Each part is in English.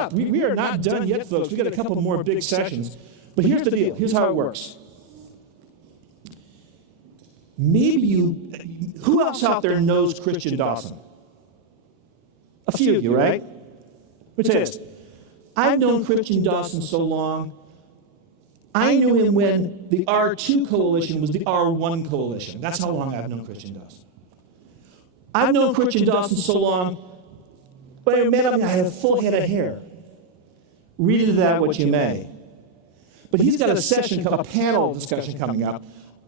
up. We are not done yet, folks. We got a couple more big sessions. But here's the deal. Here's how it works. Who else out there knows Christian Dawson? A few of you, right? Let me tell you this. I've known Christian Dawson so long. I knew him when the R2 coalition was the R1 coalition. That's how long I've known Christian Dawson. I've known Christian Dawson so long, but I met him, I had a full head of hair. Read into that what you may. But he's got a panel discussion coming up.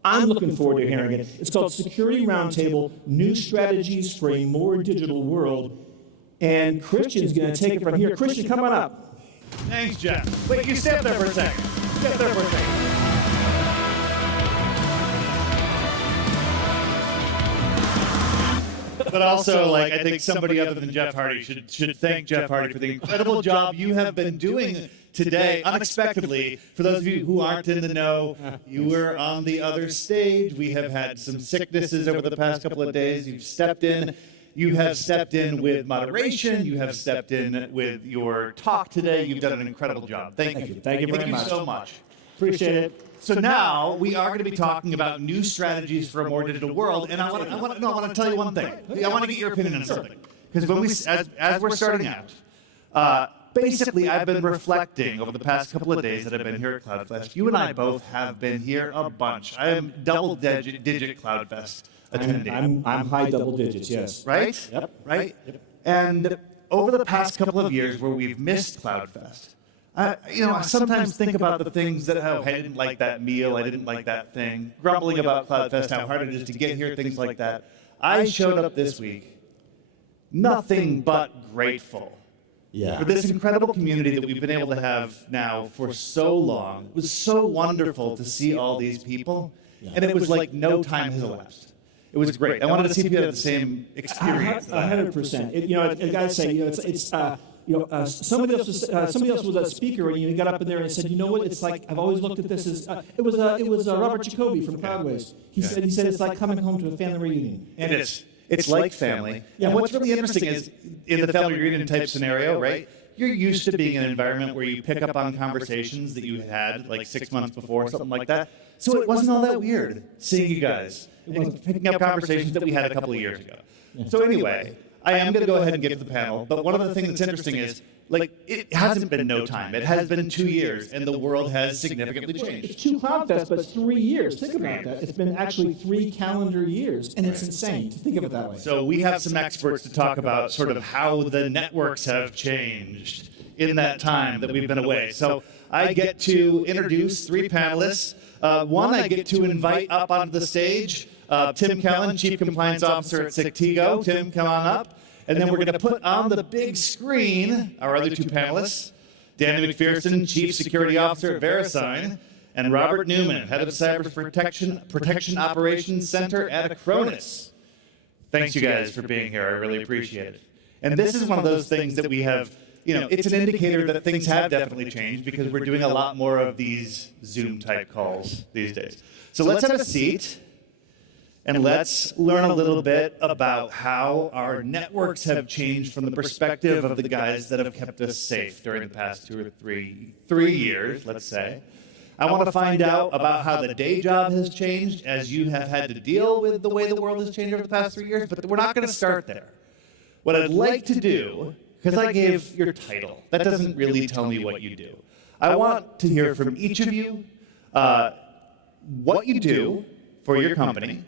I'm looking forward to hearing it. It's called Security Roundtable, New Strategies for a More Digital World. And Christian's going to take it from here. Christian, come on up. Thanks, Jeff. Wait, you stay up there for a second. Stay up there for a second. But also, I think somebody other than Jeff Hardy should thank Jeff Hardy for the incredible job you have been doing today, unexpectedly. For those of you who aren't in the know, you were on the other stage. We have had some sicknesses over the past couple of days. You've stepped in. You have stepped in with moderation. You have stepped in with your talk today. You've done an incredible job. Thank you. Thank you very much. Thank you so much. Appreciate it. So now we are going to be talking about new strategies for a more digital world, and I want to tell you one thing. I want to get your opinion on something, because as we're starting out, basically I've been reflecting over the past couple of days that I've been here at CloudFest. You and I both have been here a bunch. I am double-digit CloudFest attending. I'm high double digits, yes. Right? Yep. Right? Yep. And over the past couple of years where we've missed CloudFest, I sometimes think about the things that, I didn't like that meal, I didn't like that thing, grumbling about CloudFest, how hard it is to get here, things like that. I showed up this week, nothing but grateful for this incredible community that we've been able to have now for so long. It was so wonderful to see all these people, and it was like no time has elapsed. It was great. I wanted to see if you had the same experience. 100%. I got to say, somebody else was a speaker, and you got up in there and said, you know what? It's like I've always looked at this as it was Robert Jacoby from Cloudways. He said it's like coming home to a family reunion. And it is. It's like family. And what's really interesting is in the family reunion type scenario, right? You're used to being in an environment where you pick up on conversations that you had like 6 months before, something like that. So it wasn't all that weird seeing you guys and picking up conversations that we had a couple of years ago. So anyway, I am going to go ahead and get to the panel, but one of the things that's interesting is, it hasn't been no time. It has been 2 years, and the world has significantly changed. It's 2 CloudFests, but it's 3 years. Think about that. It's been actually 3 calendar years, and it's insane to think of it that way. So we have some experts to talk about sort of how the networks have changed in that time that we've been away. So I get to introduce 3 panelists. One I get to invite up onto the stage. Tim Callan, Chief Compliance Officer at Sectigo. Tim, come on up. And then we're going to put on the big screen our other 2 panelists, Danny McPherson, Chief Security Officer at Verisign, and Robert Neumann, Head of Cyber Protection Operations Center at Acronis. Thanks, you guys, for being here. I really appreciate it. And this is one of those things that we have, it's an indicator that things have definitely changed because we're doing a lot more of these Zoom-type calls these days. So let's have a seat. And let's learn a little bit about how our networks have changed from the perspective of the guys that have kept us safe during the past 2 or 3 years, let's say. I want to find out about how the day job has changed as you have had to deal with the way the world has changed over the past 3 years, but we're not going to start there. What I'd like to do, because I gave your title, that doesn't really tell me what you do. I want to hear from each of you what you do for your company,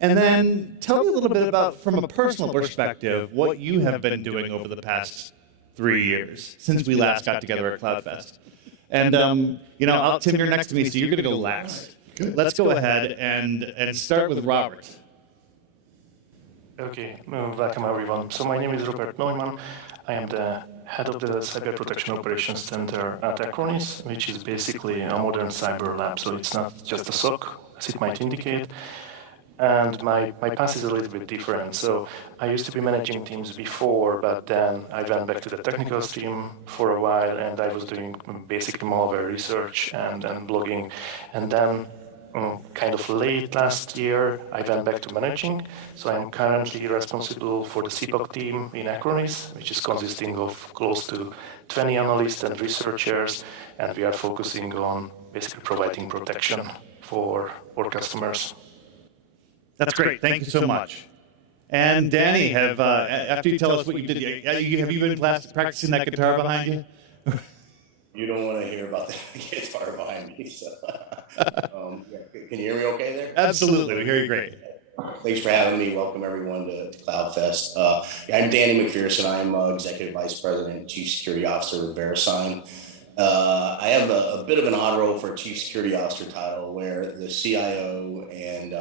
and then tell me a little bit about, from a personal perspective, what you have been doing over the past 3 years since we last got together at CloudFest. And, Tim, you're next to me, so you're going to go last. Good. Let's go ahead and start with Robert. Okay, welcome everyone. So my name is Robert Neumann. I am the head of the Cyber Protection Operations Center at Acronis, which is basically a modern cyber lab. So it's not just a SOC, as it might indicate. And my past is a little bit different. So I used to be managing teams before, but then I went back to the technical stream for a while, and I was doing basically malware research and blogging. And then kind of late last year, I went back to managing. So I'm currently responsible for the CPOC team in Acronis, which is consisting of close to 20 analysts and researchers, and we are focusing on basically providing protection for our customers. That's great. Thank you so much. And Danny, after you tell us what you did, have you been practicing that guitar behind you? You don't want to hear about the guitar behind me, so. Can you hear me okay there? Absolutely, we hear you great. Thanks for having me. Welcome everyone to CloudFest. I'm Danny McPherson. I'm Executive Vice President and Chief Security Officer with Verisign. I have a bit of an odd role for a Chief Security Officer title, where the CIO and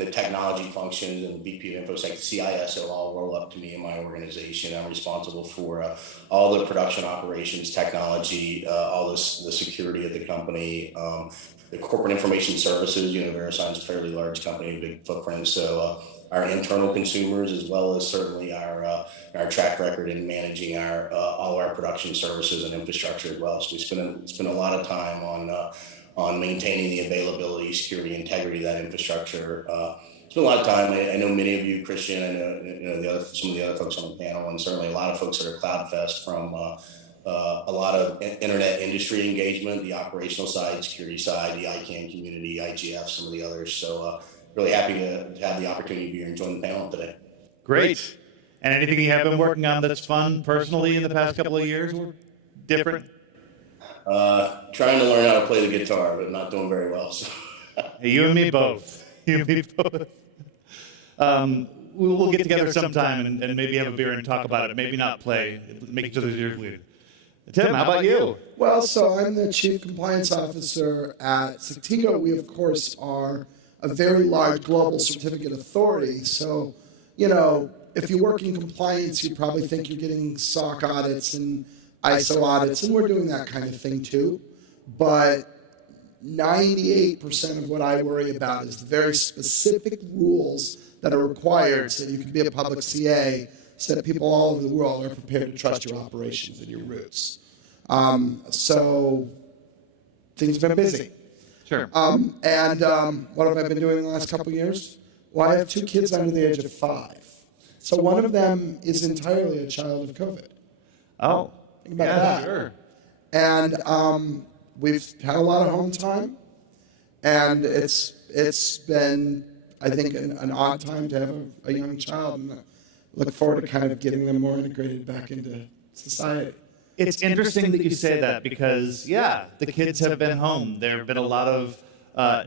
the technology functions and the VP of InfoSec, the CISO, all roll up to me in my organization. I'm responsible for all the production operations, technology, all the security of the company, the corporate information services. Verisign's a fairly large company, big footprint. So our internal consumers, as well as certainly our track record in managing all our production services and infrastructure as well. So we spend a lot of time on maintaining the availability, security, integrity of that infrastructure. Spend a lot of time. I know many of you, Christian. I know some of the other folks on the panel, and certainly a lot of folks that are CloudFest from a lot of internet industry engagement, the operational side, security side, the ICANN community, IGF, some of the others. So really happy to have the opportunity to be here and join the panel today. Great. And anything you have been working on that's fun personally in the past couple of years or different? Trying to learn how to play the guitar, but not doing very well. So. Hey, you and me both. You and me both. We'll get together sometime and maybe have a beer and talk about it. Maybe not play, make each other's ears bleed. Tim, how about you? Well, so I'm the Chief Compliance Officer at Sectigo. We, of course, are a very large global certificate authority. So, if you work in compliance, you probably think you're getting SOC audits and ISO audits, and we're doing that kind of thing too. But 98% of what I worry about is the very specific rules that are required so that you can be a public CA, so that people all over the world are prepared to trust your operations and your routes. So things have been busy. Sure. What have I been doing in the last couple of years? Well, I have 2 kids under the age of 5. So one of them is entirely a child of COVID. Oh. Think about that. Sure. And we've had a lot of home time, and it's been, I think, an odd time to have a young child, and I look forward to kind of getting them more integrated back into society. It's interesting that you say that because, the kids have been home. There have been a lot of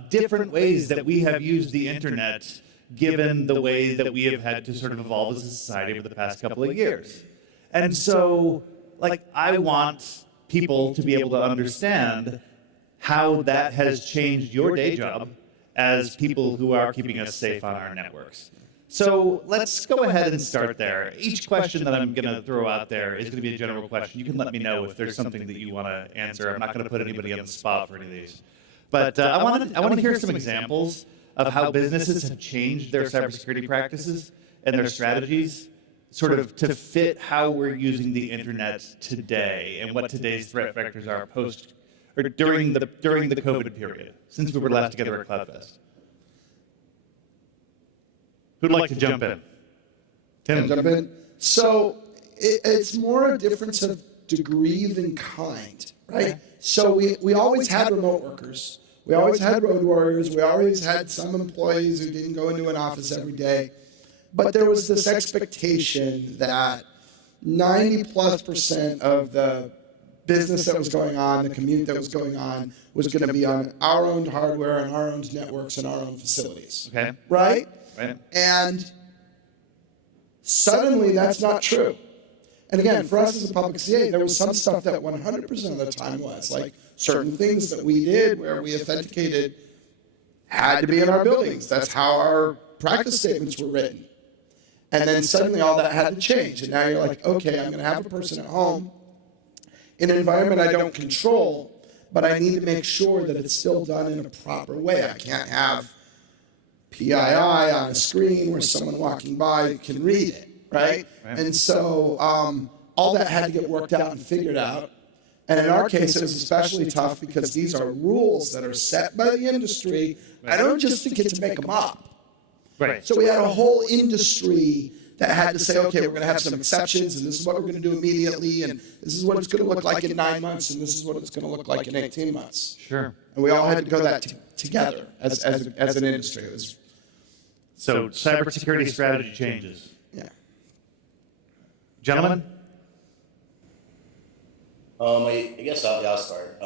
different ways that we have used the internet, given the way that we have had to sort of evolve as a society over the past couple of years. And so, I want people to be able to understand how that has changed your day job as people who are keeping us safe on our networks. So let's go ahead and start there. Each question that I'm going to throw out there is going to be a general question. You can let me know if there's something that you want to answer. I'm not going to put anybody on the spot for any of these. But I want to hear some examples of how businesses have changed their cybersecurity practices and their strategies sort of to fit how we're using the internet today and what today's threat vectors are during the COVID period, since we were last together at CloudFest. Who'd like to jump in? Tim. Jump in. So it's more a difference of degree than kind, right? So we always had remote workers. We always had road warriors. We always had some employees who didn't go into an office every day. But there was this expectation that 90+% of the business that was going on, the commute that was going on, was going to be on our own hardware and our own networks and our own facilities. Okay. Right? Right. And suddenly that's not true. And again, for us as a public CA, there was some stuff that 100% of the time was, like certain things that we did where we authenticated had to be in our buildings. That's how our practice statements were written. And then suddenly all that had to change. And now you're like, okay, I'm going to have a person at home in an environment I don't control, but I need to make sure that it's still done in a proper way. I can't have PII on a screen where someone walking by can read it, right? And so all that had to get worked out and figured out. And in our case, it was especially tough because these are rules that are set by the industry. I don't just get to make them up. Right. So we had a whole industry that had to say, okay, we're going to have some exceptions, and this is what we're going to do immediately, and this is what it's going to look like in 9 months, and this is what it's going to look like in 18 months. Sure. And we all had to go that together as an industry. It was, So cybersecurity strategy changes. yeah. Gentlemen? I guess I'll start.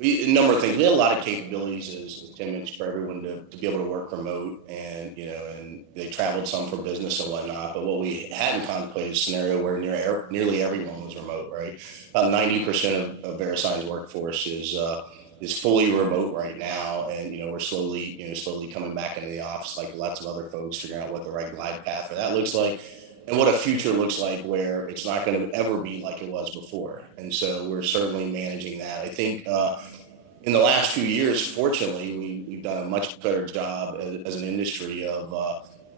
A number of things. We had a lot of capabilities, as Tim mentioned, for everyone to be able to work remote, and and they traveled some for business and whatnot. But what we hadn't contemplated is a scenario where nearly everyone was remote. Right, about 90% of Verisign's workforce is fully remote right now, and we're slowly coming back into the office like lots of other folks, figuring out what the right glide path for that looks like. And what a future looks like where it's not going to ever be like it was before. And so we're certainly managing that. I think in the last few years, fortunately, we've done a much better job as an industry of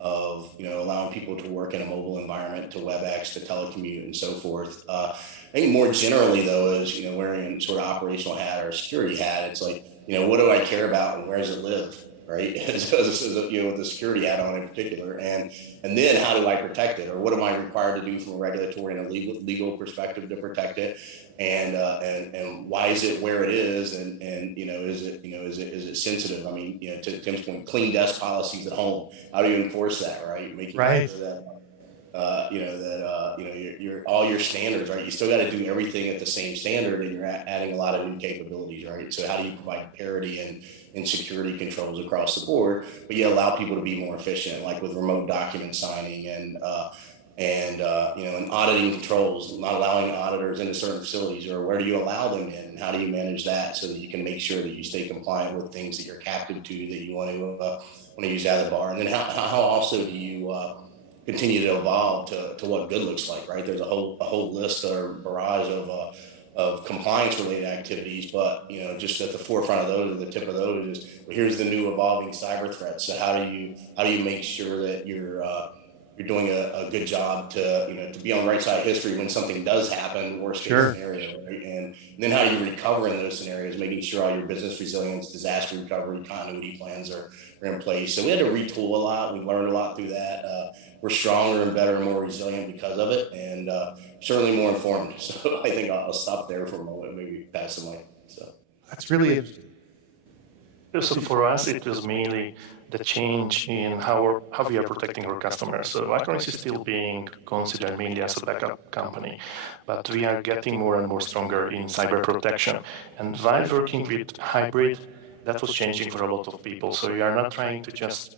allowing people to work in a mobile environment, to WebEx, to telecommute, and so forth. I think more generally, though, is wearing sort of operational hat or security hat. It's like what do I care about and where does it live? Right, with the security hat on in particular, and then how do I protect it, or what am I required to do from a regulatory and a legal perspective to protect it, and why is it where it is, and is it sensitive? I mean, to Tim's point, clean desk policies at home. How do you enforce that? Right, making sure that your all your standards, right? You still got to do everything at the same standard, and you're adding a lot of new capabilities, right? So how do you provide parity and security controls across the board, but you allow people to be more efficient, like with remote document signing and auditing controls, not allowing auditors into certain facilities, or where do you allow them in, and how do you manage that so that you can make sure that you stay compliant with things that you're captive to, that you want to use out of the bar, and then how also do you continue to evolve to what good looks like, right? There's a whole list or barrage of compliance related activities, but just at the forefront of those, or the tip of those, is here's the new evolving cyber threats. So how do you make sure that you're doing a good job to be on the right side of history when something does happen, worst case scenario, right? And then how do you recover in those scenarios, making sure all your business resilience, disaster recovery, continuity plans are in place. So we had to retool a lot. We learned a lot through that. We're stronger and better and more resilient because of it, and certainly more informed. So I think I'll stop there for a moment, maybe pass the mic. So That's really interesting. So for us, it was mainly the change in how we are protecting our customers. So Acronis is still being considered mainly as a backup company, but we are getting more and more stronger in cyber protection. And while working with hybrid, that was changing for a lot of people. So we are not trying to just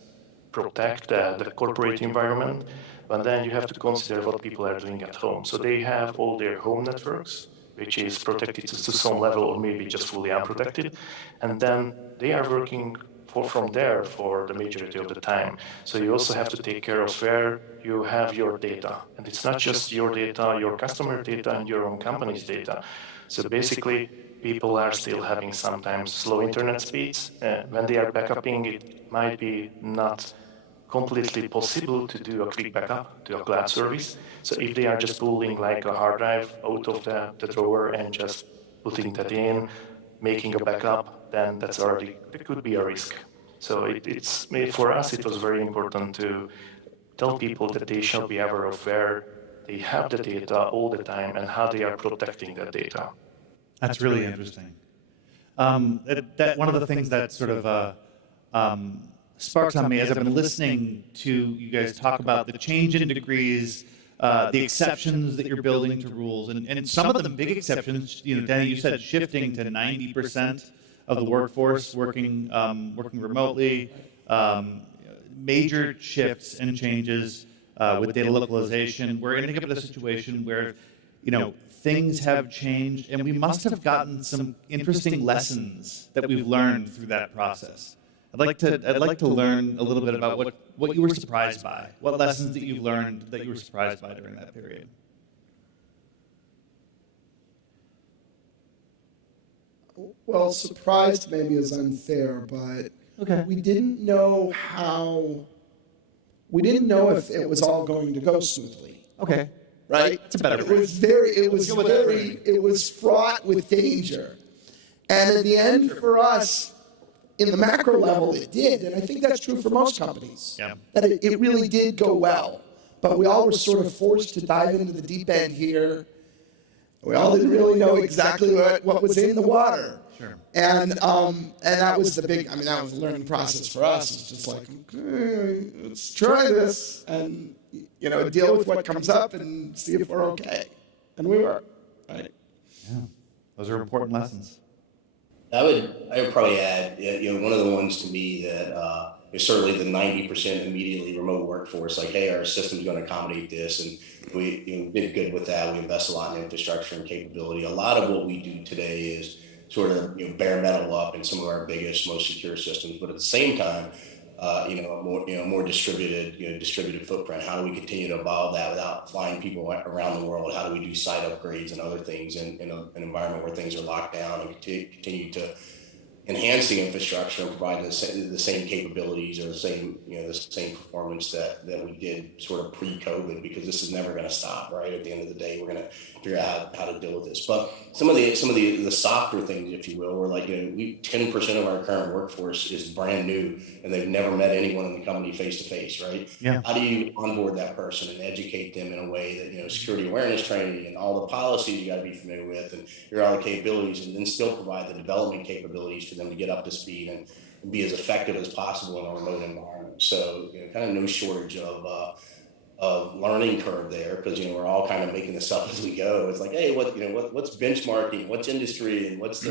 protect the corporate environment, but then you have to consider what people are doing at home. So they have all their home networks, which is protected to some level, or maybe just fully unprotected, and then they are working from there for the majority of the time. So you also have to take care of where you have your data, and it's not just your data, your customer data, and your own company's data. So basically, people are still having sometimes slow internet speeds. When they are backupping, it might be not completely possible to do a quick backup to a cloud service. So if they are just pulling like a hard drive out of the drawer and just putting that in, making a backup, then that's already, it could be a risk. So it's for us, it was very important to tell people that they shall be aware of where they have the data all the time and how they are protecting that data. That's really interesting. That one of the things that sort of sparks on me as I've been listening to you guys talk about the change in degrees, the exceptions that you're building to rules, and some of them big exceptions. Danny, you said shifting to 90% of the workforce working remotely, major shifts and changes with data localization. We're ending up in a situation where things have changed, and we must have gotten some interesting lessons that we've learned through that process. I'd like to learn a little bit about what you were surprised by, what lessons that you've learned that you were surprised by during that period. Well, surprised maybe is unfair, but we didn't know if it was all going to go smoothly. Okay. right? It's a better It was fraught with danger. And at the end, for us, in the macro level, it did. And I think that's true for most companies. Yeah. That it really did go well. But we all were sort of forced to dive into the deep end here. We all didn't really know exactly what was in the water. Sure. And that was that was a learning process for us. It's just like, okay, let's try this and, deal with what comes up and see if we're okay. And we were, right? Yeah. Those are important lessons. I would probably add, one of the ones to me that is certainly the 90% immediately remote workforce. Like, hey, our system's going to accommodate this, and we did good with that. We invest a lot in infrastructure and capability. A lot of what we do today is sort of bare metal up in some of our biggest, most secure systems, but at the same time, a more distributed footprint. How do we continue to evolve that without flying people around the world? How do we do site upgrades and other things in an environment where things are locked down, and continue to enhance the infrastructure and provide the same capabilities or the same performance that we did sort of pre-COVID, because this is never going to stop, right? At the end of the day, we're going to figure out how to deal with this. But some of the softer things, if you will, were like, 10% of our current workforce is brand new and they've never met anyone in the company face to face, right? Yeah. How do you onboard that person and educate them in a way that, security awareness training and all the policies you got to be familiar with, and your all the capabilities, and then still provide the development capabilities for them to get up to speed and be as effective as possible in a remote environment. So, kind of no shortage of learning curve there, because we're all kind of making this up as we go. It's like, hey, what's benchmarking, what's industry, and what's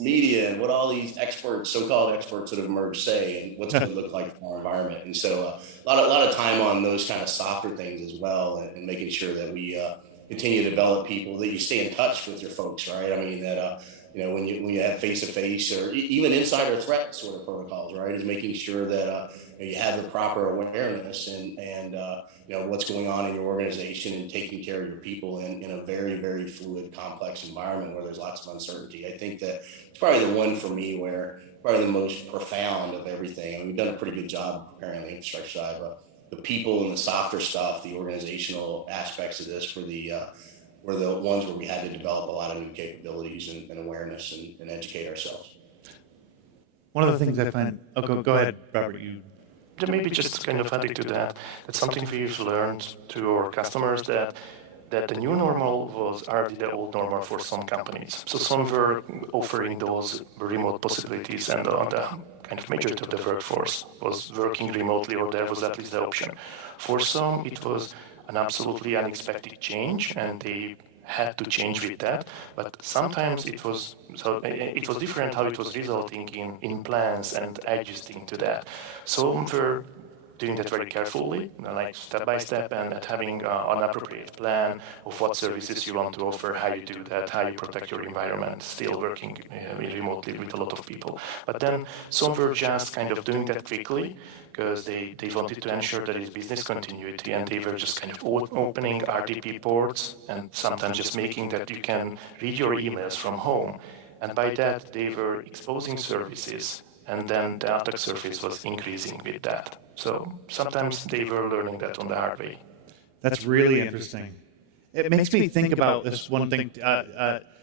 media, and what all these experts, so-called experts that have emerged say, and what's going to look like for our environment. And so a lot of time on those kind of softer things as well, and making sure that we continue to develop people, that you stay in touch with your folks, right? I mean, that when you have face-to-face or even insider threat sort of protocols, right, is making sure that you have the proper awareness and what's going on in your organization, and taking care of your people in a very, very fluid, complex environment where there's lots of uncertainty. I think that it's probably the one for me where probably the most profound of everything. I mean, we've done a pretty good job preparing the infrastructure side, but the people and the softer stuff, the organizational aspects of this were the ones where we had to develop a lot of new capabilities and awareness and educate ourselves. One of the things I find, go ahead, Robert, Maybe just kind of adding to that, it's something we've learned to our customers, that the new normal was already the old normal for some companies. So some were offering those remote possibilities, and the kind of majority of the workforce was working remotely, or there was at least the option. For some, it was an absolutely unexpected change, and they had to change with that. But sometimes it was different how it was resulting in plans and adjusting to that. Some were doing that very carefully, like step by step, and having an appropriate plan of what services you want to offer, how you do that, how you protect your environment, still working remotely with a lot of people. But then some were just kind of doing that quickly, because they wanted to ensure that it's business continuity, and they were just kind of opening RDP ports and sometimes just making that you can read your emails from home. And by that, they were exposing services, and then the attack surface was increasing with that. So sometimes they were learning that on the hard way. That's really interesting. It makes me think about this one thing.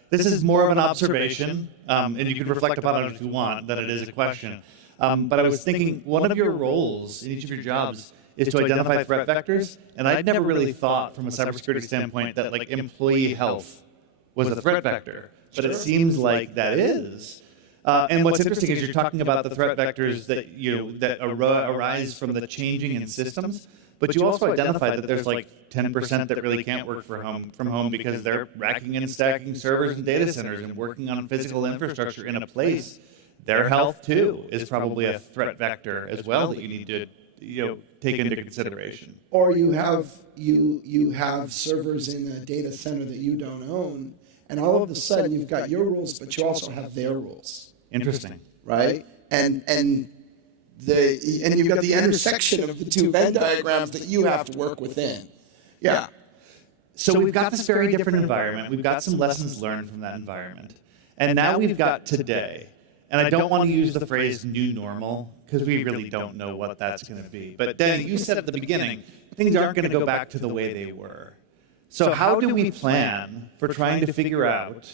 This is more of an observation, and you can reflect upon it if you want, that it is a question. But I was thinking, one of your roles in each of your jobs is to identify threat vectors, and I'd never really thought from a cybersecurity standpoint that like employee health was a threat vector, but it seems like that is. And what's interesting is you're talking about the threat vectors that arise from the changing in systems, but you also identify that there's like 10% that really can't work from home because they're racking and stacking servers and data centers and working on physical infrastructure in a place. Their health too is probably a threat vector as well that you need to take into consideration. Or you have servers in a data center that you don't own, and all of a sudden you've got your rules, but you also have their rules. Interesting. Right? And you've got the intersection of the two Venn diagrams that you have to work within. Yeah. So we've got this very different environment. We've got some lessons learned from that environment. And now we've got today. And I don't want to use the phrase new normal, because we really don't know what that's going to be. But Danny, you said at the beginning, things aren't going to go back to the way they were. So how do we plan for trying to figure out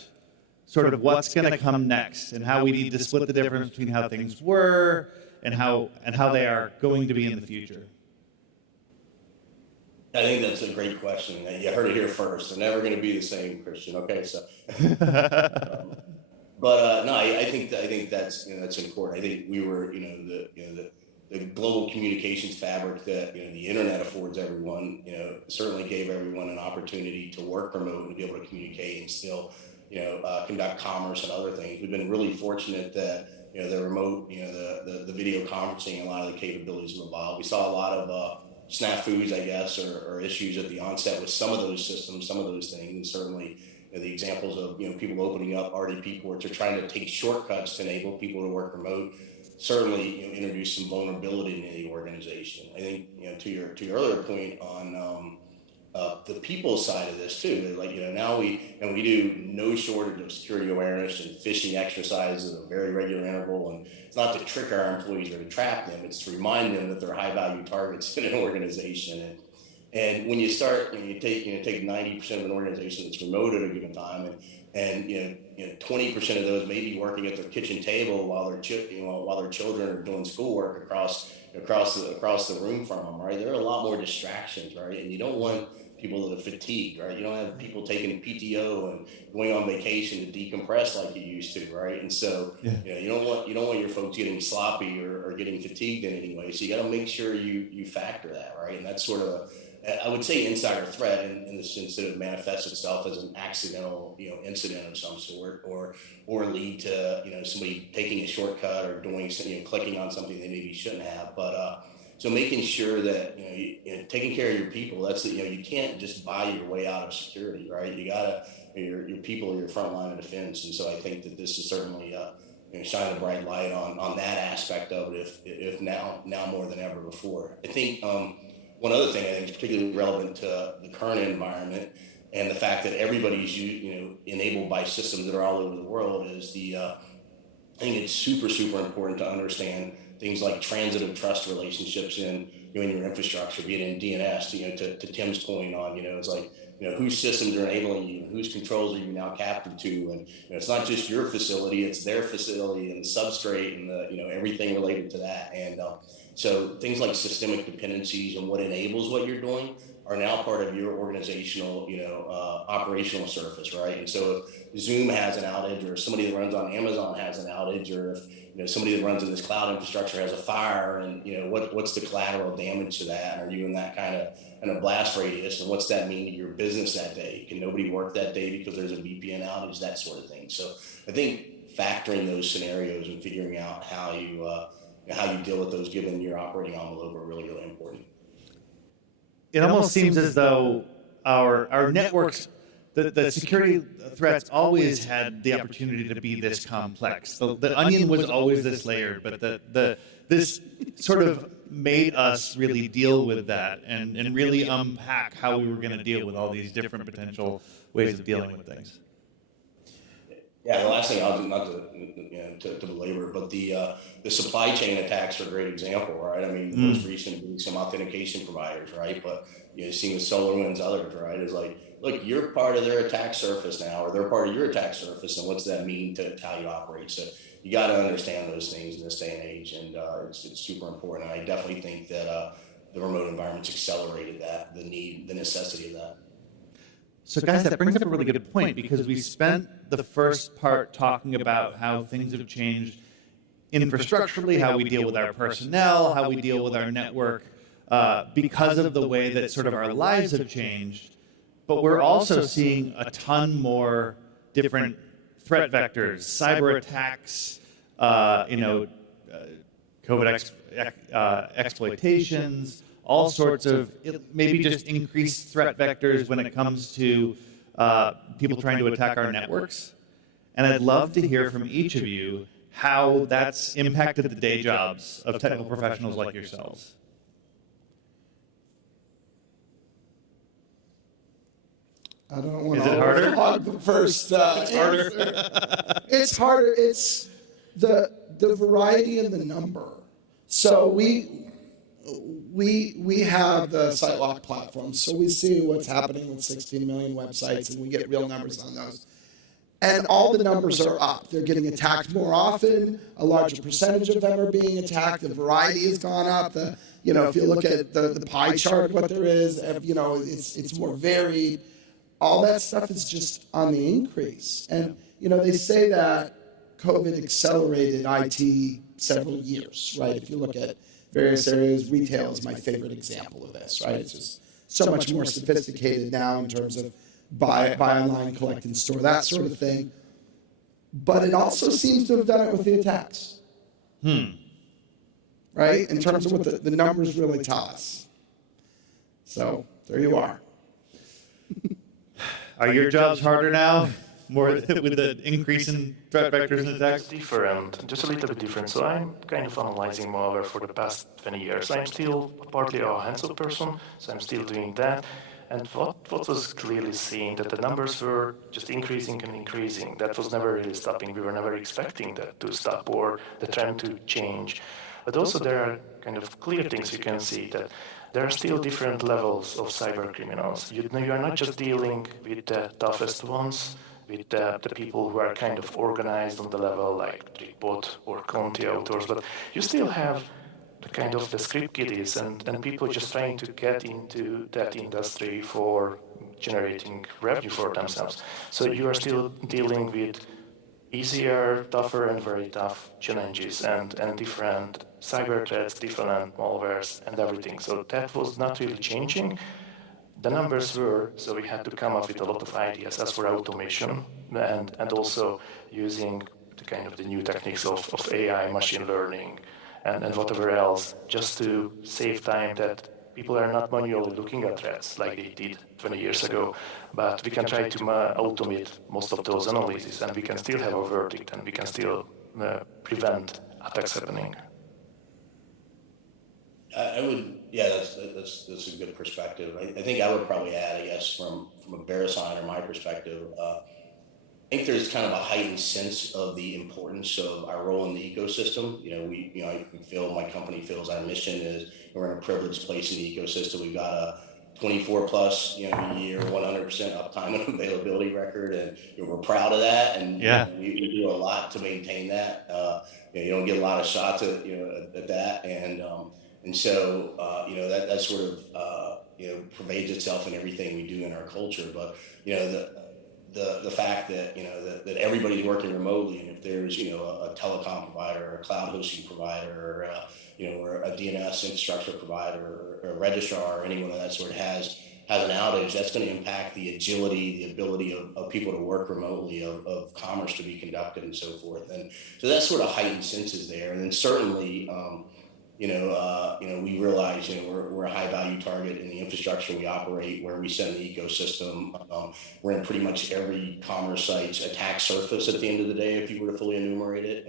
sort of what's going to come next and how we need to split the difference between how things were and how they are going to be in the future? I think that's a great question. You heard it here first. They're never going to be the same, Christian. Okay, so, but no, I think that's that's important. I think we were the global communications fabric that the internet affords everyone. Certainly gave everyone an opportunity to work remote and be able to communicate and still conduct commerce and other things. We've been really fortunate that the remote, the video conferencing, a lot of the capabilities have evolved. We saw a lot of snafus, I guess, or issues at the onset with some of those systems, some of those things. And certainly the examples of people opening up RDP ports or trying to take shortcuts to enable people to work remote certainly introduce some vulnerability into the organization. I think to your earlier point on the people side of this too, like now we do no shortage of security awareness and phishing exercises at a very regular interval, and it's not to trick our employees or to trap them, it's to remind them that they're high value targets in an organization. And when you start, you take 90% of an organization that's remote at a given time, and 20% of those may be working at their kitchen table while their children are doing schoolwork across the room from them, right? There are a lot more distractions, right? And you don't want people that are fatigued, right? You don't have people taking PTO and going on vacation to decompress like you used to, right? And so, you don't want your folks getting sloppy or getting fatigued in any way. So you got to make sure you factor that, right? And that's sort of I would say insider threat in the sense that it manifests itself as an accidental, incident of some sort, or lead to somebody taking a shortcut or doing clicking on something they maybe shouldn't have. But so making sure that taking care of your people, that's you can't just buy your way out of security, right? You gotta your people are your front line of defense, and so I think that this is certainly shine a bright light on that aspect of it, if now more than ever before. I think one other thing I think is particularly relevant to the current environment and the fact that everybody's enabled by systems that are all over the world is I think it's super important to understand things like transitive trust relationships in your infrastructure, be it in DNS. To Tim's point on it's like whose systems are enabling you, whose controls are you now captive to, and it's not just your facility, it's their facility and the substrate and the everything related to that. And so things like systemic dependencies and what enables what you're doing are now part of your organizational, operational surface, right? And so if Zoom has an outage, or somebody that runs on Amazon has an outage, or if somebody that runs in this cloud infrastructure has a fire, and what's the collateral damage to that? Are you in that kind of blast radius, and what's that mean to your business that day? Can nobody work that day because there's a VPN outage? That sort of thing. So I think factoring those scenarios and figuring out how you deal with those given your operating envelope are really, really important. It almost seems as though our networks, the security threats always had the opportunity to be this complex. The onion was always this layered, but this sort of made us really deal with that and really unpack how we were going to deal with all these different potential ways of dealing with things. Yeah, the last thing I'll do, not to belabor, but the supply chain attacks are a great example, right? I mean, most recent being some authentication providers, right? But seeing with SolarWinds, others, right? Is like, look, you're part of their attack surface now, or they're part of your attack surface, and what's that mean to how you operate? So you got to understand those things in this day and age, and it's super important. And I definitely think that the remote environments accelerated that, the necessity of that. So guys, that brings up a really good point, because we spent the first part talking about how things have changed infrastructurally, how we deal with our personnel, how we deal with our network, because of the way that sort of our lives have changed. But we're also seeing a ton more different threat vectors, cyber attacks, COVID exploitations, all sorts of maybe just increased threat vectors when it comes to people trying to attack our networks. And I'd love to hear from each of you how that's impacted the day jobs of technical professionals like yourselves. I don't want to hog the first answer. It's harder. It's the variety and the number. So we have the SiteLock platform, so we see what's happening with 16 million websites, and we get real numbers on those. And all the numbers are up. They're getting attacked more often. A larger percentage of them are being attacked. The variety has gone up. If you look at the pie chart, what there is, it's more varied. All that stuff is just on the increase. And, they say that COVID accelerated IT several years, right? If you look at various areas, retail is my favorite example of this, right? It's just so much more sophisticated now in terms of buy online, collect in store, that sort of thing. But it also seems to have done it with the attacks. Right? In terms of what the numbers really tell us. So there you are. Are your jobs harder now? More with the increase in threat vectors and attacks? Different, just a little bit different. So I'm kind of analyzing malware for the past 20 years. I'm still partly a hands-on person, so I'm still doing that. And what was clearly seen, that the numbers were just increasing and increasing. That was never really stopping. We were never expecting that to stop or the trend to change. But also there are kind of clear things you can see, that there are still different levels of cyber criminals. You are not just dealing with the toughest ones, with the people who are kind of organized on the level like Tripod or Conti Autors, but you still have the kind of the script kiddies and people just trying to get into that industry for generating revenue for themselves. So you are still dealing with easier, tougher, and very tough challenges and different cyber threats, different malwares, and everything. So that was not really changing. The numbers were, so we had to come up with a lot of ideas as for automation and also using the kind of the new techniques of AI, machine learning, and whatever else, just to save time that people are not manually looking at threats like they did 20 years ago, but we can try to automate most of those analyses, and we can still have a verdict, and we can still prevent attacks happening. I would, yeah, that's a good perspective. I think I would probably add, I guess, from a Verisign or my perspective, I think there's kind of a heightened sense of the importance of our role in the ecosystem. I feel, my company feels our mission is we're in a privileged place in the ecosystem. We've got a 24 plus year 100% uptime and availability record, and we're proud of that. And we do a lot to maintain that. You don't get a lot of shots at that, and so that sort of pervades itself in everything we do in our culture. But the fact that that everybody's working remotely, and if there's a telecom provider or a cloud hosting provider or a DNS infrastructure provider or a registrar or anyone of that sort has an outage, that's going to impact the agility, the ability of people to work remotely, of commerce to be conducted, and so forth. And so that sort of heightened senses there. And then certainly we realize we're a high value target in the infrastructure we operate, where we sit in the ecosystem. We're in pretty much every commerce site's attack surface at the end of the day, if you were to fully enumerate it,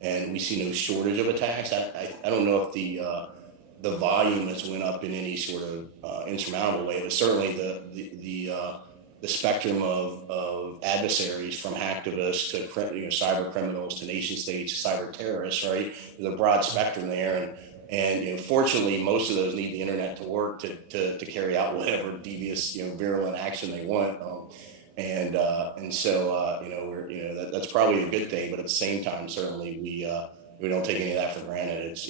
and we see no shortage of attacks. I don't know if the volume has went up in any sort of insurmountable way, but certainly the spectrum of adversaries, from hacktivists to cyber criminals to nation states, cyber terrorists, right? There's a broad spectrum there, and fortunately, most of those need the internet to work to carry out whatever devious, virulent action they want, and so that's probably a good thing. But at the same time, certainly we don't take any of that for granted. It's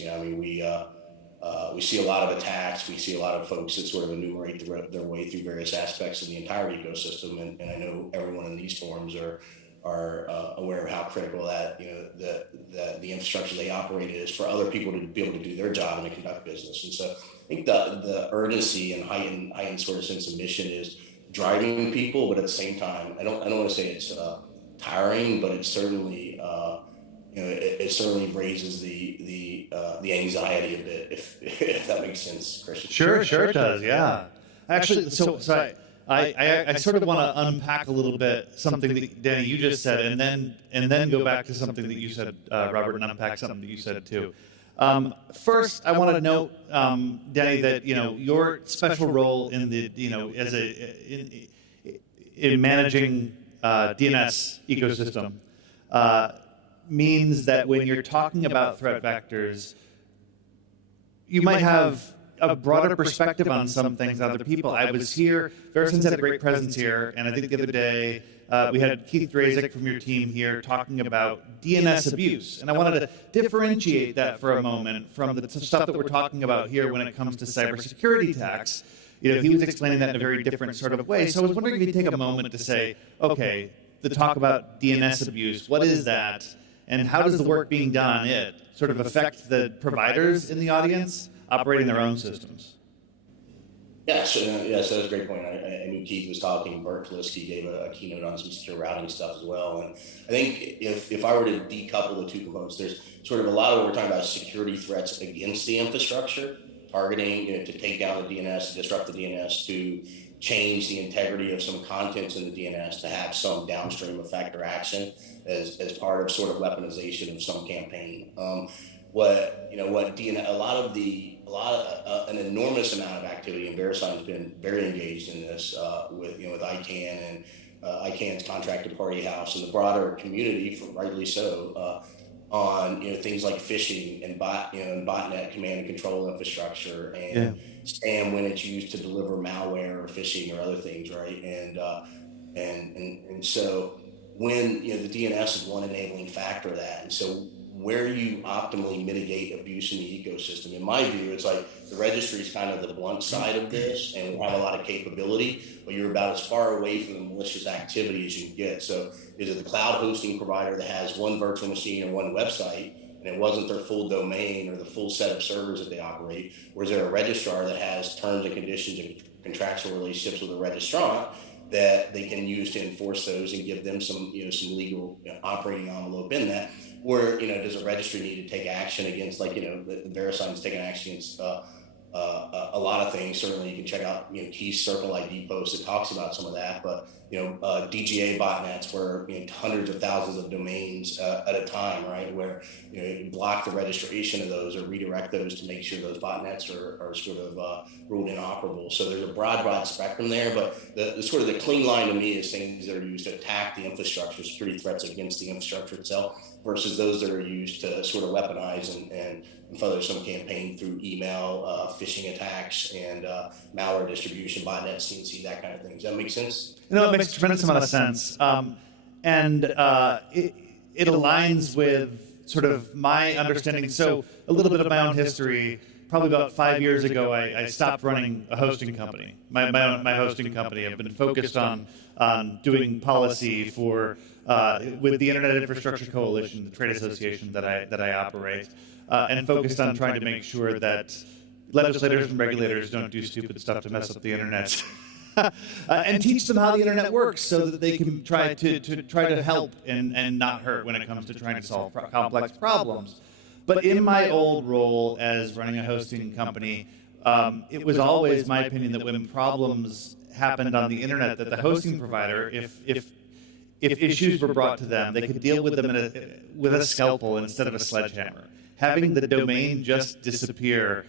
we see a lot of attacks. We see a lot of folks that sort of enumerate their way through various aspects of the entire ecosystem, and I know everyone in these forums are aware of how critical that the infrastructure they operate is for other people to be able to do their job and to conduct business. And so I think the urgency and heightened sort of sense of mission is driving people, but at the same time, I don't want to say it's tiring, but it's certainly it certainly raises the anxiety a bit, if that makes sense, Christian. Sure it does. Yeah. Actually, so I sort of want to unpack a little bit something that, Danny, you just said, and then go back to something that you said, Robert, and unpack something that you said too. First, I want to note, Danny, that your special role in the as in managing DNS ecosystem means that when you're talking about threat vectors, you might have a broader perspective on some things than other people. I was here, Verisign's had a great presence here, and I think the other day we had Keith Drazek from your team here talking about DNS abuse. And I wanted to differentiate that for a moment from the stuff that we're talking about here when it comes to cybersecurity attacks. You know, he was explaining that in a very different sort of way. So I was wondering if you could take a moment to say, okay, the talk about DNS abuse, what is that? And how does the work being done on it sort of affect the providers in the audience operating their own systems? Yes, so that's a great point. I knew Keith was talking. Bert Kaliski gave a keynote on some secure routing stuff as well. And I think if I were to decouple the two components, there's sort of a lot of what we're talking about security threats against the infrastructure, targeting, to take down the DNS, to disrupt the DNS, to change the integrity of some contents in the DNS, to have some downstream effect or action as part of sort of weaponization of some campaign. An enormous amount of activity, and Verisign's been very engaged in this with ICANN and ICANN's contracted party house and the broader community, rightly so, on things like phishing and botnet command and control infrastructure and spam when it's used to deliver malware or phishing or other things, right? And so when the DNS is one enabling factor of that, and so where you optimally mitigate abuse in the ecosystem, in my view, it's like the registry is kind of the blunt side of this, and we have a lot of capability, but you're about as far away from the malicious activity as you can get. So is it the cloud hosting provider that has one virtual machine and one website, and it wasn't their full domain or the full set of servers that they operate? Or is there a registrar that has terms and conditions and contractual relationships with a registrant that they can use to enforce those and give them some legal operating envelope in that? Or does a registry need to take action against, like the Verisign's taking action against a lot of things? Certainly, you can check out Keith's Circle ID post that talks about some of that. But DGA botnets, where hundreds of thousands of domains at a time, right? Where you block the registration of those or redirect those to make sure those botnets are sort of ruled inoperable. So there's a broad spectrum there. But the sort of the clean line to me is things that are used to attack the infrastructure, security threats against the infrastructure itself, versus those that are used to sort of weaponize and further some campaign through email, phishing attacks, and malware distribution, botnet, CNC, that kind of thing. Does that make sense? No, it makes a tremendous amount of sense. And it aligns with sort of my understanding. So a little bit of my own history. Probably about 5 years ago, I stopped running a hosting company, my hosting company. I've been focused on doing policy for with the Internet Infrastructure Coalition, the trade association that I operate, and focused on trying to make sure that legislators and regulators don't do stupid stuff to mess up the internet, and teach them how the internet works so that they can try to help and not hurt when it comes to trying to solve complex problems. But in my old role as running a hosting company, it was always my opinion that when problems happened on the internet, that the hosting provider, if issues were brought to them, they could deal with them with a scalpel instead of a sledgehammer. Having the domain just disappear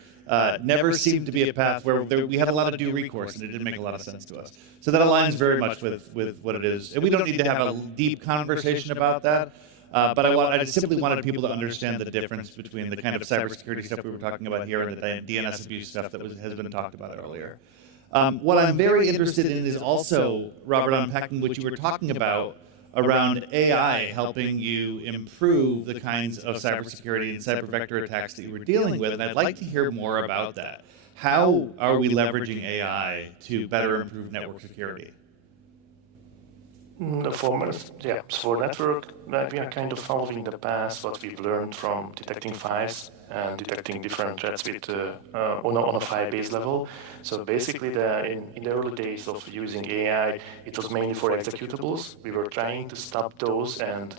never seemed to be a path where we had a lot of due recourse, and it didn't make a lot of sense to us. So that aligns very much with what it is. And we don't need to have a deep conversation about that. But I just simply wanted people to understand the difference between the kind of cybersecurity stuff we were talking about here and the DNS abuse stuff that has been talked about earlier. What I'm very interested in is also, Robert, unpacking what you were talking about around AI helping you improve the kinds of cybersecurity and cyber vector attacks that you were dealing with. And I'd like to hear more about that. How are we leveraging AI to better improve network security? For network, we are kind of following the path what we've learned from detecting files and detecting different threats with on a file-based level. So basically, in the early days of using AI, it was mainly for executables. We were trying to stop those, and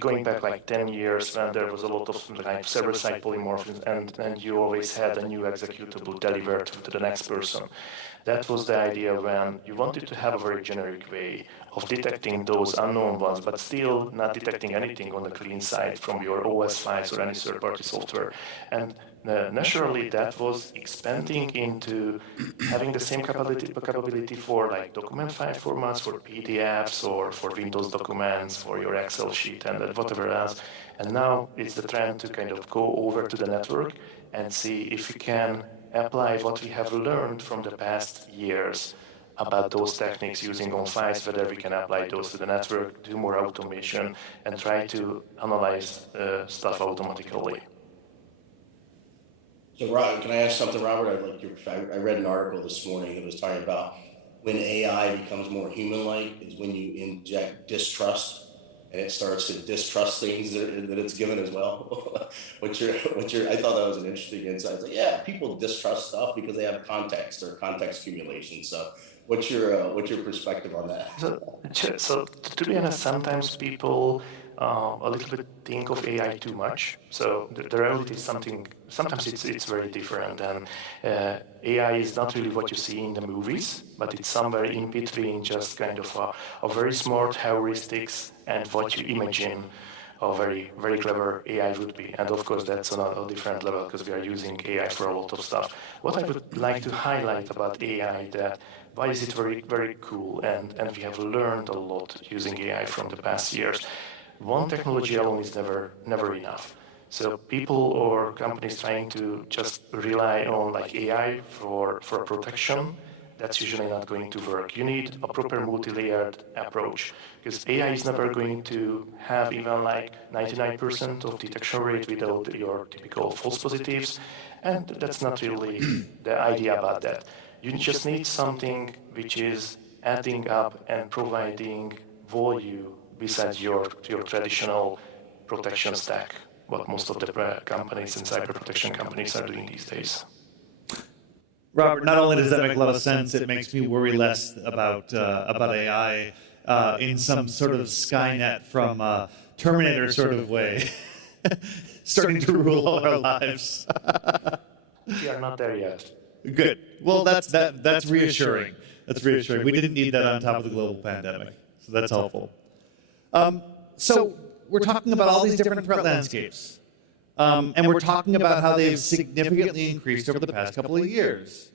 going back like 10 years when there was a lot of like server-side polymorphism, and you always had a new executable delivered to the next person. That was the idea when you wanted to have a very generic way of detecting those unknown ones, but still not detecting anything on the clean side from your OS files or any third-party software. And naturally that was expanding into having the same capability for like document file formats, for PDFs, or for Windows documents, for your Excel sheet, and whatever else. And now it's the trend to kind of go over to the network and see if we can apply what we have learned from the past years about those techniques using on files, whether we can apply those to the network, do more automation, and try to analyze stuff automatically. So, Rob, can I ask something, Robert? I read an article this morning that was talking about when AI becomes more human-like is when you inject distrust, and it starts to distrust things that it's given as well. I thought that was an interesting insight. It's like, yeah, people distrust stuff because they have context or context accumulation. So, what's your perspective on that? So to be honest, sometimes people a little bit think of AI too much. So the reality is sometimes it's very different. And AI is not really what you see in the movies, but it's somewhere in between just kind of a very smart heuristics and what you imagine a very, very clever AI would be. And of course, that's on a different level because we are using AI for a lot of stuff. What I would like to highlight about AI that why is it very, very cool? And we have learned a lot using AI from the past years. One technology alone is never enough. So people or companies trying to just rely on like AI for protection, that's usually not going to work. You need a proper multi-layered approach because AI is never going to have even like 99% of detection rate without your typical false positives. And that's not really the idea about that. You just need something which is adding up and providing value besides your traditional protection stack, what most of the companies and cyber protection companies are doing these days. Robert, not only does that make a lot of sense, it makes me worry less about AI in some sort of Skynet from Terminator sort of way, starting to rule all our lives. We are not there yet. Good. Well, that's reassuring. That's reassuring. We didn't need that on top of the global pandemic, so that's helpful. So we're talking about all these different threat landscapes. And we're talking about how they've significantly increased over the past couple of years.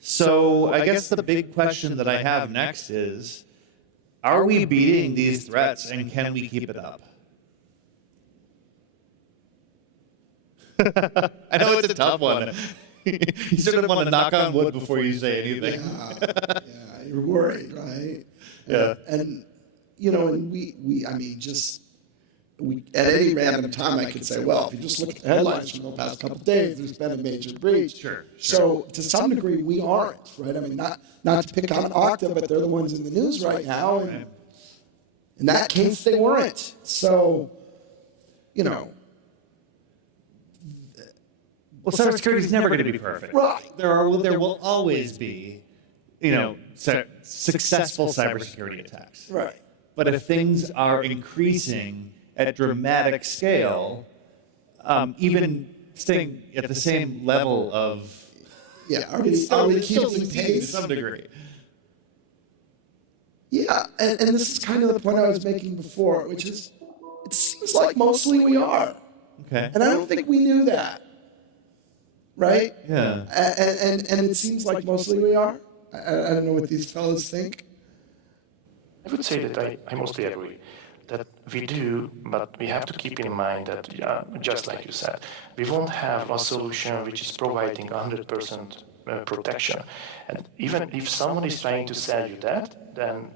So I guess the big question that I have next is, are we beating these threats and can we keep it up? I know it's a tough one. You sort of want to knock on wood before you say anything. Yeah, you're worried, right? Yeah. And you know, and we at any random time, I could say, well, if you just look at the headlines from the past couple of days, there's been a major breach. Sure. So to some degree, we aren't, right? I mean, not to pick on Okta, but they're the ones in the news right now. And in that case, they weren't. So, you know. Well, cybersecurity is never going to be perfect. Right. There will always be, successful cybersecurity attacks. Right. But if things are increasing at dramatic scale, even staying at the same level of are we still keeping pace to some degree. Yeah, and this is kind of the point I was making before, which is it seems like mostly we are. Okay. And I don't think we knew that. Right? Yeah. And it seems like mostly we are. I don't know what these fellas think. I would say that I mostly agree that we do, but we have to keep in mind that, just like you said, we won't have a solution which is providing 100% protection. And even if someone is trying to sell you that, then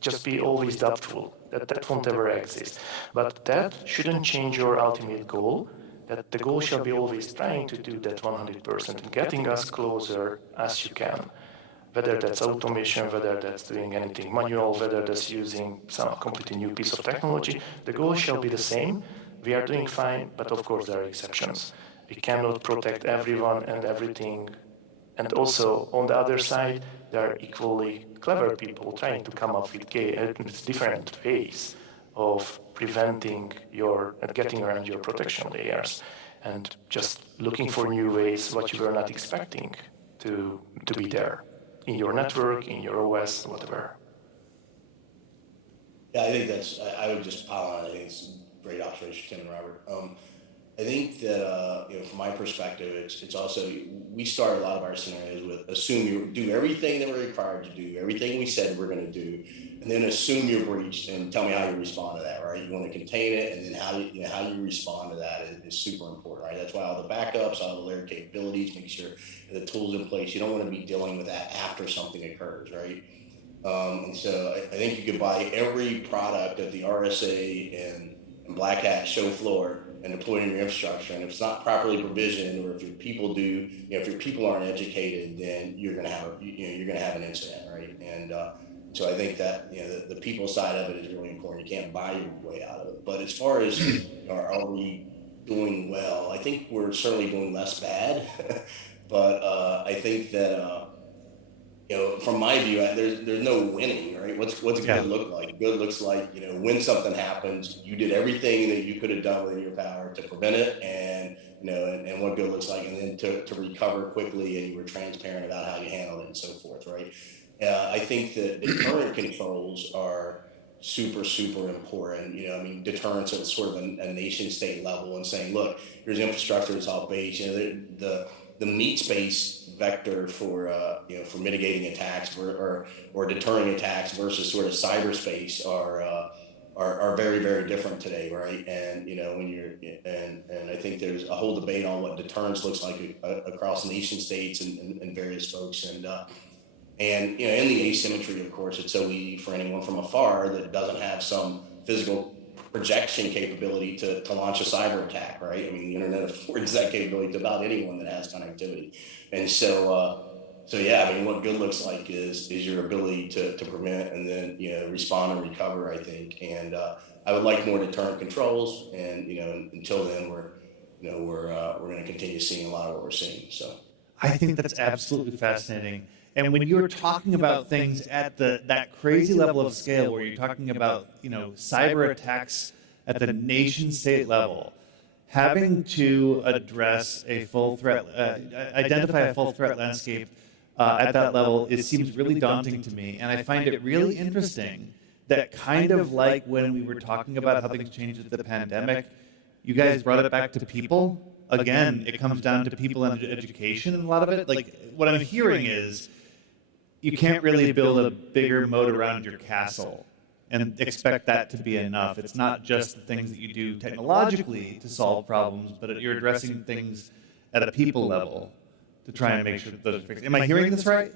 just be always doubtful that won't ever exist. But that shouldn't change your ultimate goal, that the goal shall be always trying to do that 100% and getting us closer as you can. Whether that's automation, whether that's doing anything manual, whether that's using some completely new piece of technology, the goal shall be the same. We are doing fine, but of course there are exceptions. We cannot protect everyone and everything. And also, on the other side, there are equally clever people trying to come up with different ways of preventing getting around your protection layers and just looking for new ways what you were not expecting to be there. In your network, in your OS, whatever. Yeah, I think I would just pile on. I think it's a great observation, Tim and Robert. I think that, from from my perspective, it's also, we start a lot of our scenarios with assume you do everything that we're required to do, everything we said we're going to do, and then assume you're breached and tell me how you respond to that, right? You want to contain it, and then how you respond to that is super important, right? That's why all the backups, all the layered capabilities, make sure the tools in place. You don't want to be dealing with that after something occurs, right? And so I think you could buy every product of the RSA and Black Hat show floor and deploy it in your infrastructure, and if it's not properly provisioned, or if your people if your people aren't educated, then you're going to have an incident, right? And so I think that the people side of it is really important. You can't buy your way out of it. But as far as are we doing well, I think we're certainly doing less bad. But I think that from my view, there's no winning, right? What's good look like? Good looks like when something happens, you did everything that you could have done within your power to prevent it, and and what good looks like, and then to recover quickly, and you were transparent about how you handled it and so forth, right? I think that deterrent controls are super important. I mean, deterrence at sort of a nation state level, and saying, look, here's infrastructure that's all based. The meat space vector for mitigating attacks or deterring attacks versus sort of cyberspace are very, very different today, right? And when and I think there's a whole debate on what deterrence looks like across nation states and various folks, and in the asymmetry, of course, it's so easy for anyone from afar that doesn't have some physical projection capability to launch a cyber attack, right? I mean, the internet affords that capability to about anyone that has connectivity. And so yeah, I mean, what good looks like is your ability to prevent and then, respond and recover, I think. And I would like more deterrent controls. And, until then, we're going to continue seeing a lot of what we're seeing. So I think that's absolutely fascinating. And when you're talking about things at that crazy level of scale, where you're talking about cyber attacks at the nation state level, having to address a full threat, identify a full threat landscape at that level, it seems really daunting to me. And I find it really interesting that, kind of like when we were talking about how things changed with the pandemic, you guys brought it back to people. Again, it comes down to people and education, and a lot of it. Like, what I'm hearing is, you can't really build a bigger moat around your castle and expect that to be enough. It's not just the things that you do technologically to solve problems, but you're addressing things at a people level to try and make sure that those are fixed. Am I hearing this right?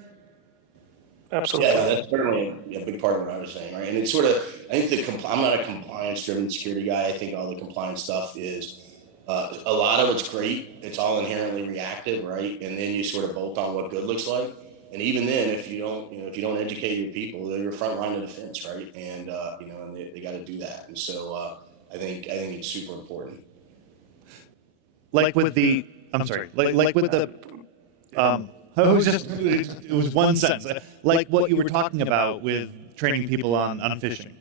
Absolutely. Yeah, that's certainly a big part of what I was saying, right? And it's sort of, I think I'm not a compliance-driven security guy. I think all the compliance stuff is, a lot of it's great. It's all inherently reactive, right? And then you sort of bolt on what good looks like. And even then, if you don't educate your people, they're your front line of defense, right? And and they got to do that. And so I think it's super important. Like with the, I'm sorry, like with the, it was one sentence. Like what you were talking about with training people on phishing.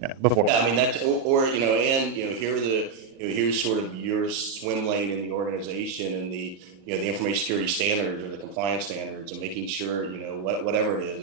Yeah, before. Yeah, I mean that's here's sort of your swim lane in the organization, and the the information security standards or the compliance standards, and making sure whatever it is,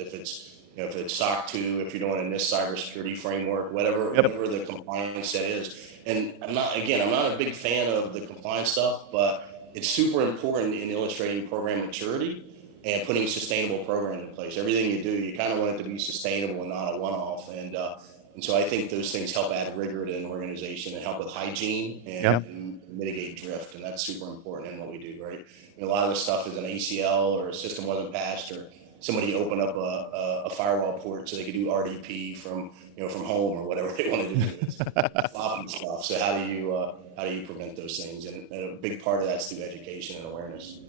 if it's SOC 2, if you're doing a NIST cybersecurity framework, whatever the compliance set is. And I'm not a big fan of the compliance stuff, but it's super important in illustrating program maturity and putting sustainable program in place. Everything you do, you kind of want it to be sustainable and not a one-off. And so I think those things help add rigor to an organization and help with hygiene and mitigate drift. And that's super important in what we do, right? A lot of the stuff is an ACL, or a system wasn't patched, or somebody opened up a firewall port so they could do RDP from home, or whatever they want to do. It's floppy stuff. So how do you prevent those things? And a big part of that's through education and awareness.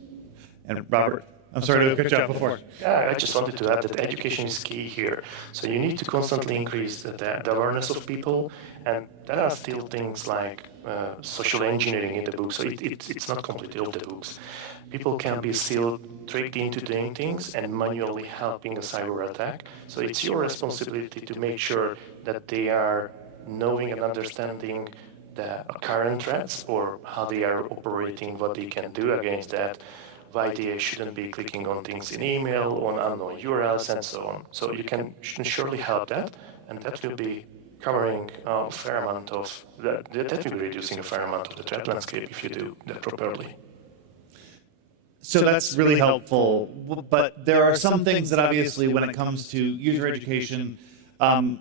And Robert, I'm sorry to cut you off before. Yeah, I just wanted to add that education is key here. So you need to constantly increase the awareness of people, and there are still things like social engineering in the book, so it's not completely off the books. People can be still tricked into doing things and manually helping a cyber attack. So it's your responsibility to make sure that they are knowing and understanding the current threats, or how they are operating, what they can do against that, why they shouldn't be clicking on things in email, on unknown URLs, and so on. So you can surely help that, and that will be covering a fair amount of, definitely reducing a fair amount of the threat landscape if you do that properly. So that's really helpful, but there are some things that obviously when it comes to user education, when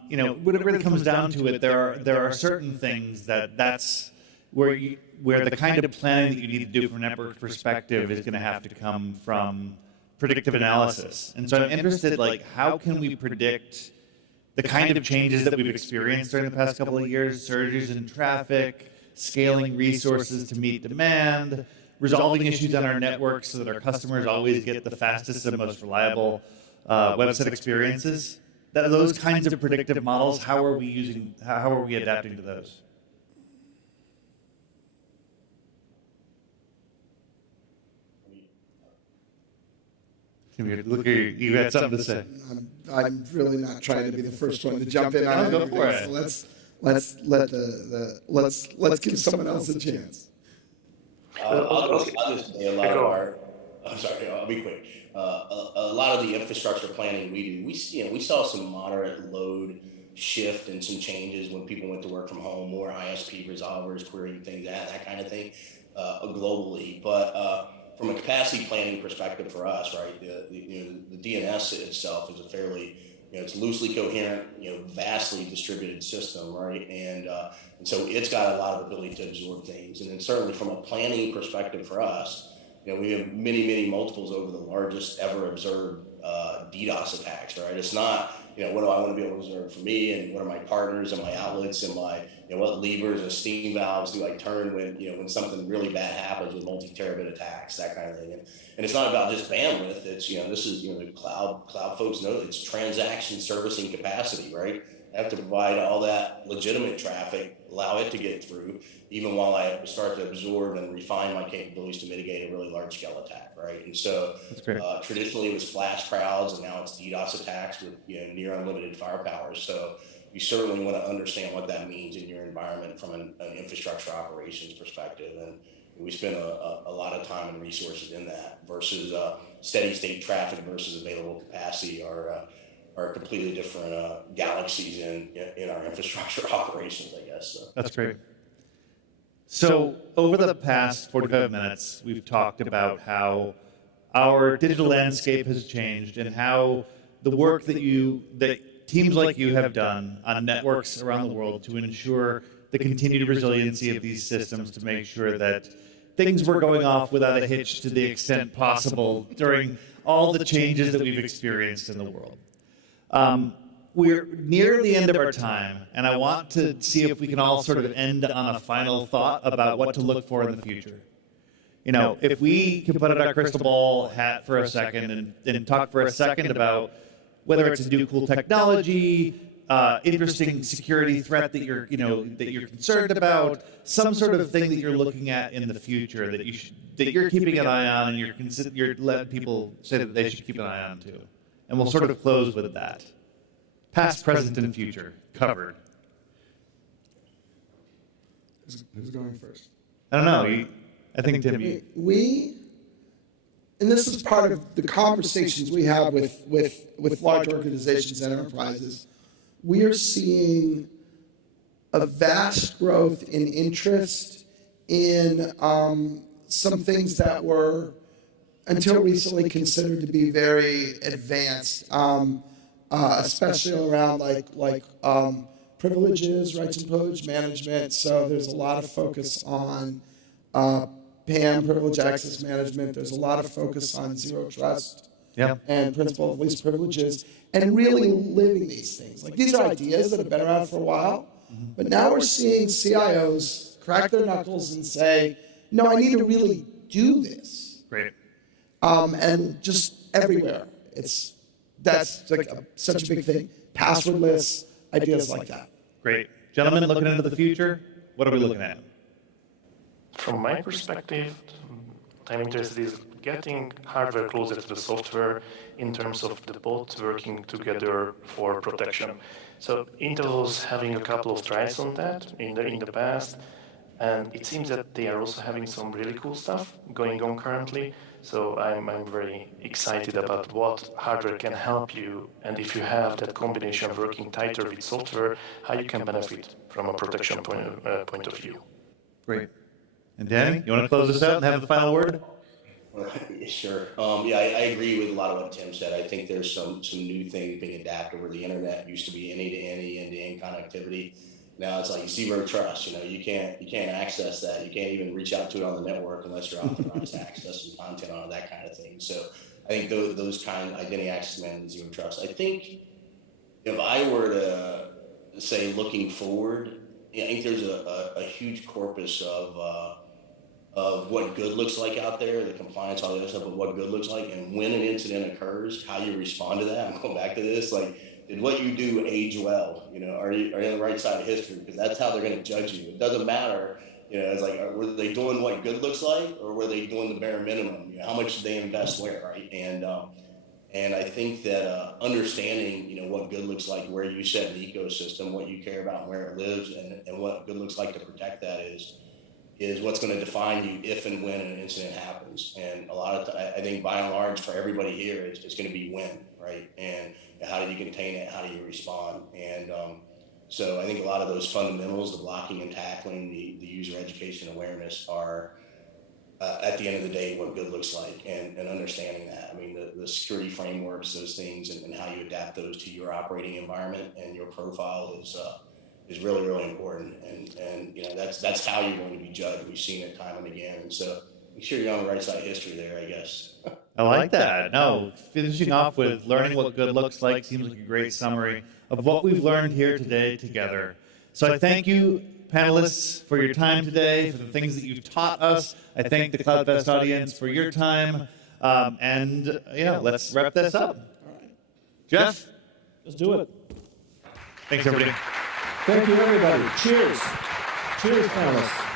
it really comes down to it, there are certain things that's where the kind of planning that you need to do from a network perspective is going to have to come from predictive analysis. And so I'm interested, how can we predict the kind of changes that we've experienced during the past couple of years, surges in traffic, scaling resources to meet demand, resolving issues on our network so that our customers always get the fastest and most reliable website experiences. Those kinds of predictive models, how are we adapting to those? Look, you had something to say. I'm really not trying to be the first one to jump in on Go for it. So let's give someone else a chance. I'll just say a lot of our. I'm sorry, I'll be quick. A lot of the infrastructure planning we saw some moderate load shift and some changes when people went to work from home, more ISP resolvers, querying things, that kind of thing, globally. But from a capacity planning perspective for us, right, the DNS itself is a fairly, it's loosely coherent, vastly distributed system, right, and so it's got a lot of ability to absorb things. And then certainly from a planning perspective for us, we have many multiples over the largest ever observed DDoS attacks, right? It's not, what do I want to be able to observe for me, and what are my partners and my outlets and my, what levers and steam valves do I turn when something really bad happens with multi-terabit attacks, that kind of thing. And it's not about just bandwidth. It's, this is, the cloud folks know it's transaction servicing capacity, right? I have to provide all that legitimate traffic, allow it to get through, even while I start to absorb and refine my capabilities to mitigate a really large scale attack, right? And so traditionally it was flash crowds, and now it's DDoS attacks with near unlimited firepower. So you certainly want to understand what that means in your environment from an infrastructure operations perspective. And we spend a lot of time and resources in that versus steady state traffic versus available capacity are completely different galaxies in our infrastructure operations, I guess. So. That's great. So over the past 45 minutes, we've talked about how our digital landscape has changed and how the work that teams like you have done on networks around the world to ensure the continued resiliency of these systems to make sure that things were going off without a hitch to the extent possible during all the changes that we've experienced in the world. We're near the end of our time, and I want to see if we can all sort of end on a final thought about what to look for in the future. If we can put on our crystal ball hat for a second and talk for a second about whether it's a new cool technology, interesting security threat that you're concerned about, some sort of thing that you're looking at in the future that you're keeping an eye on, and you're letting people say that they should keep an eye on too. And we'll sort of close with that. Past, present, and future covered. Who's going first? I don't know. I think Tim. And this is part of the conversations we have with large organizations and enterprises. We are seeing a vast growth in interest in some things that were until recently considered to be very advanced, especially around like privileges, rights and privilege management. So there's a lot of focus on PAM, privilege access management. There's a lot of focus on zero trust and principle of least privileges, and really living these things. Like, these are ideas that have been around for a while, but now we're seeing CIOs crack their knuckles and say, no, I need to really do this. Great. And just everywhere. That's like such a big thing. Passwordless, ideas like that. Great. Gentlemen, looking into the future, what are we looking at? From my perspective, what I'm interested is getting hardware closer to the software in terms of the both working together for protection. So Intel was having a couple of tries on that in the past, and it seems that they are also having some really cool stuff going on currently. So I'm very excited about what hardware can help you, and if you have that combination of working tighter with software, how you can benefit from a protection point of view. Great. And Danny, you want to close this out and have the final word? Sure. Yeah, I agree with a lot of what Tim said. I think there's some new things being adapted where the internet used to be any end-to-end connectivity. Now it's like zero trust. You can't access that. You can't even reach out to it on the network unless you're authorized to access some content on it, that kind of thing. So I think those kind of identity access management, zero trust. I think if I were to say looking forward, I think there's a huge corpus of what good looks like out there, the compliance, all the other stuff, but what good looks like, and when an incident occurs, how you respond to that. I'm going back to this, like, did what you do age well? Are you on the right side of history? Because that's how they're going to judge you. It doesn't matter. It's like, were they doing what good looks like, or were they doing the bare minimum? How much did they invest where, right? And I think that understanding, what good looks like, where you set the ecosystem, what you care about, and where it lives, and what good looks like to protect that is what's going to define you if and when an incident happens. And a lot of I think by and large for everybody here, it's going to be when, right? And how do you contain it? How do you respond? And so I think a lot of those fundamentals, the blocking and tackling, the user education awareness are, at the end of the day, what good looks like, and understanding that. I mean, the security frameworks, those things, and how you adapt those to your operating environment and your profile is really, really important. And that's how you're going to be judged. We've seen it time and again. And so make sure you're on the right side of history there, I guess. I like that. No, finishing off with learning what good looks like seems like a great summary of what we've learned here today together. So I thank you, panelists, for your time today, for the things that you've taught us. I thank the CloudFest audience for your time. And let's wrap this up. All right. Jeff? Let's do it. Thanks, everybody. Thank you, everybody. Cheers. Cheers, panelists.